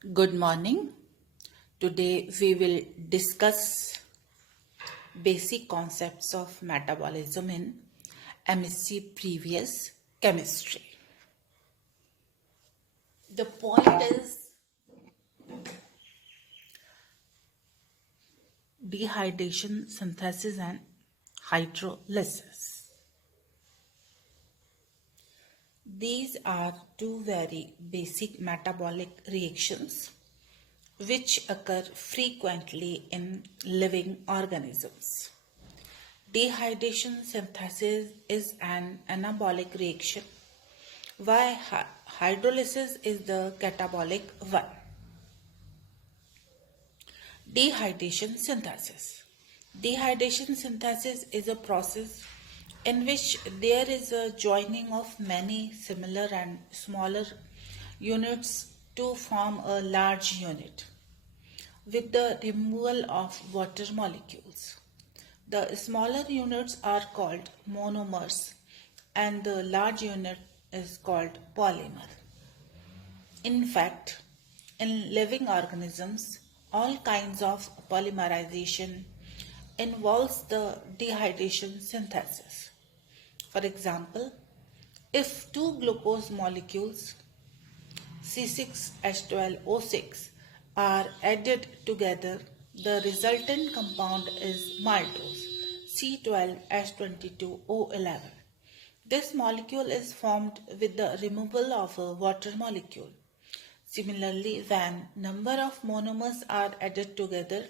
Good morning. Today we will discuss basic concepts of metabolism in M.sc previous chemistry. The point is dehydration, synthesis and hydrolysis. These are two very basic metabolic reactions which occur frequently in living organisms. Dehydration synthesis is an anabolic reaction, while hydrolysis is the catabolic one. Dehydration synthesis. Dehydration synthesis is a process in which there is a joining of many similar and smaller units to form a large unit with the removal of water molecules. The smaller units are called monomers and the large unit is called polymer. In fact, in living organisms, all kinds of polymerization involves the dehydration synthesis. For example, if two glucose molecules C6H12O6 are added together, the resultant compound is maltose C12H22O11. This molecule is formed with the removal of a water molecule. Similarly, when number of monomers are added together,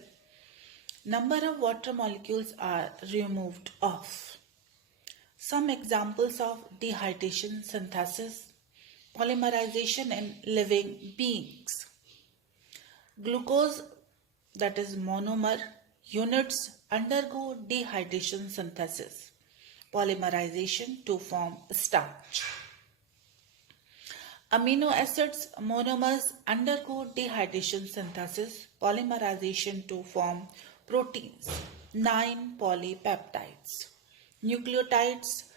number of water molecules are removed off. Some examples of dehydration synthesis, polymerization in living beings. Glucose, that is monomer, units undergo dehydration synthesis, polymerization to form starch. Amino acids monomers undergo dehydration synthesis, polymerization to form proteins, 9 polypeptides. Nucleotides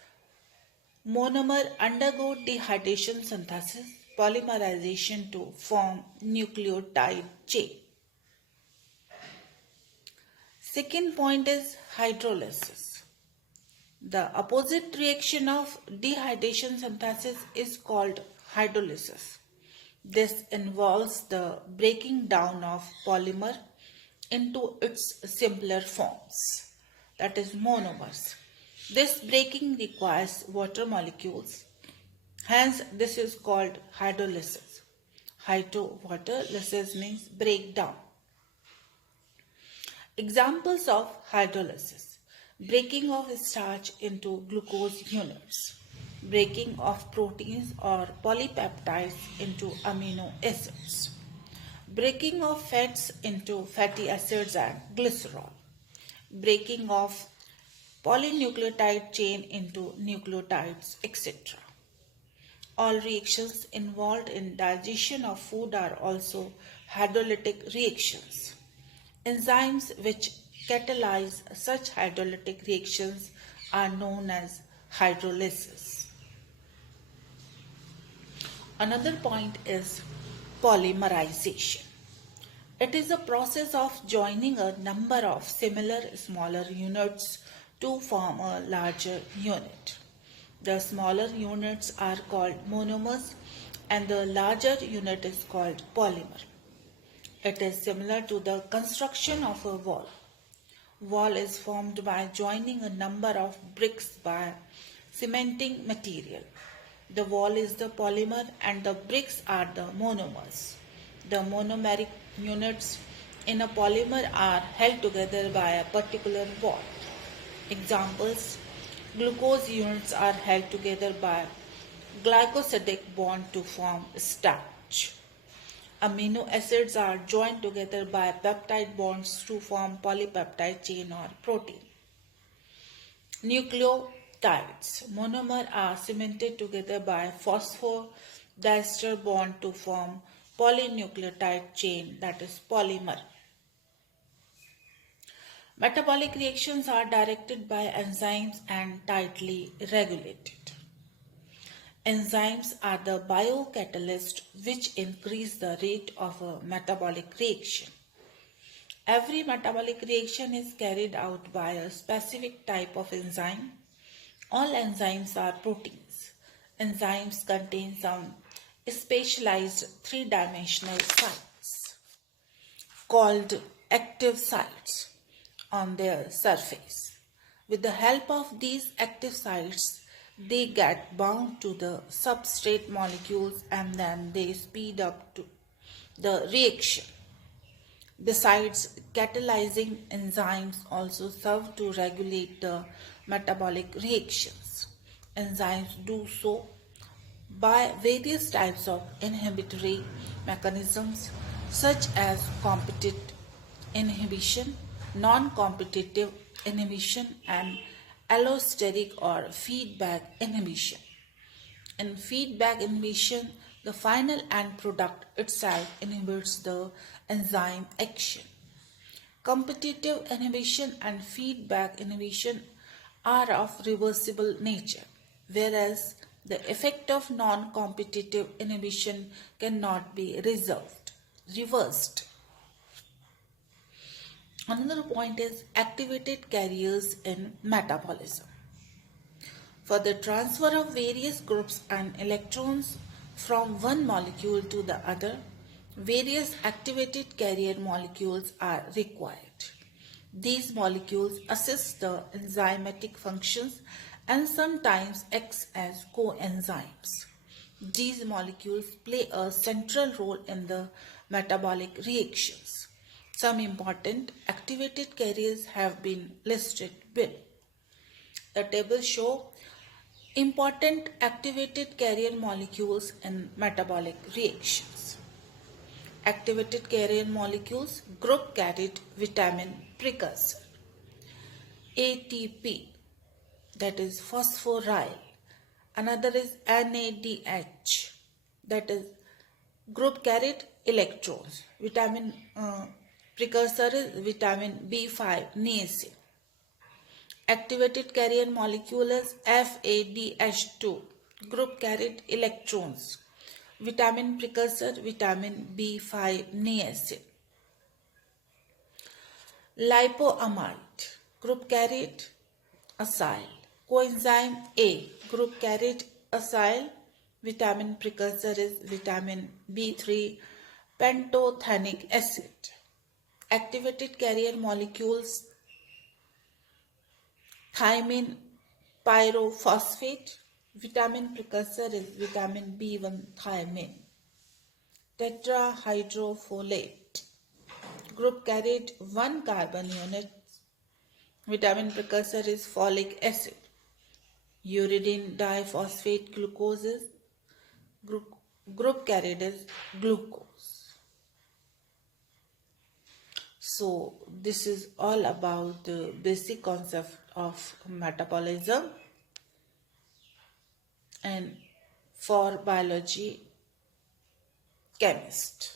monomer undergo dehydration synthesis, polymerization to form nucleotide chain. Second point is hydrolysis. The opposite reaction of dehydration synthesis is called hydrolysis. This involves the breaking down of polymer into its simpler forms, that is monomers. This breaking requires water molecules, hence this is called hydrolysis. Water lysis means breakdown. Examples of hydrolysis: breaking of starch into glucose units, breaking of proteins or polypeptides into amino acids, breaking of fats into fatty acids and glycerol, breaking of polynucleotide chain into nucleotides, etc. All reactions involved in digestion of food are also hydrolytic reactions. Enzymes which catalyze such hydrolytic reactions are known as hydrolysis. Another point is polymerization. It is a process of joining a number of similar smaller units to form a larger unit. The smaller units are called monomers and the larger unit is called polymer. It is similar to the construction of a wall. Wall is formed by joining a number of bricks by cementing material. The wall is the polymer and the bricks are the monomers. The monomeric units in a polymer are held together by a particular bond. Examples: glucose units are held together by glycosidic bond to form starch. Amino acids are joined together by peptide bonds to form polypeptide chain or protein. Nucleotides monomer are cemented together by phosphodiester bond to form polynucleotide chain, that is polymer. Metabolic reactions are directed by enzymes and tightly regulated. Enzymes are the biocatalysts which increase the rate of a metabolic reaction. Every metabolic reaction is carried out by a specific type of enzyme. All enzymes are proteins. Enzymes contain some specialized three-dimensional sites called active sites on their surface. With the help of these active sites, they get bound to the substrate molecules and then they speed up to the reaction. Besides, catalyzing enzymes also serve to regulate the metabolic reactions. Enzymes do so by various types of inhibitory mechanisms such as competitive inhibition, non-competitive inhibition, and allosteric or feedback inhibition. In feedback inhibition, the final end product itself inhibits the enzyme action. Competitive inhibition and feedback inhibition are of reversible nature, whereas the effect of non-competitive inhibition cannot be reversed. Another point is activated carriers in metabolism. For the transfer of various groups and electrons from one molecule to the other, various activated carrier molecules are required. These molecules assist the enzymatic functions and sometimes act as coenzymes. These molecules play a central role in the metabolic reactions. Some important activated carriers have been listed below. The table shows important activated carrier molecules in metabolic reactions. Activated carrier molecules group carried vitamin precursor. ATP, that is phosphoryl. Another is NADH, that is group carried electrons. Vitamin precursor is vitamin B5 niacin. Activated carrier molecule is FADH2, group carried electrons. Vitamin precursor vitamin B5 niacin. Lipoamide, group carried acyl. Coenzyme A, group carried acyl. Vitamin precursor is vitamin B3 pantothenic acid. Activated carrier molecules thymine pyrophosphate. Vitamin precursor is vitamin B1 thymine. Tetrahydrofolate, group carried 1 carbon unit. Vitamin precursor is folic acid. Uridine diphosphate glucose is group carried is glucose. So this is all about the basic concept of metabolism and for biology chemist.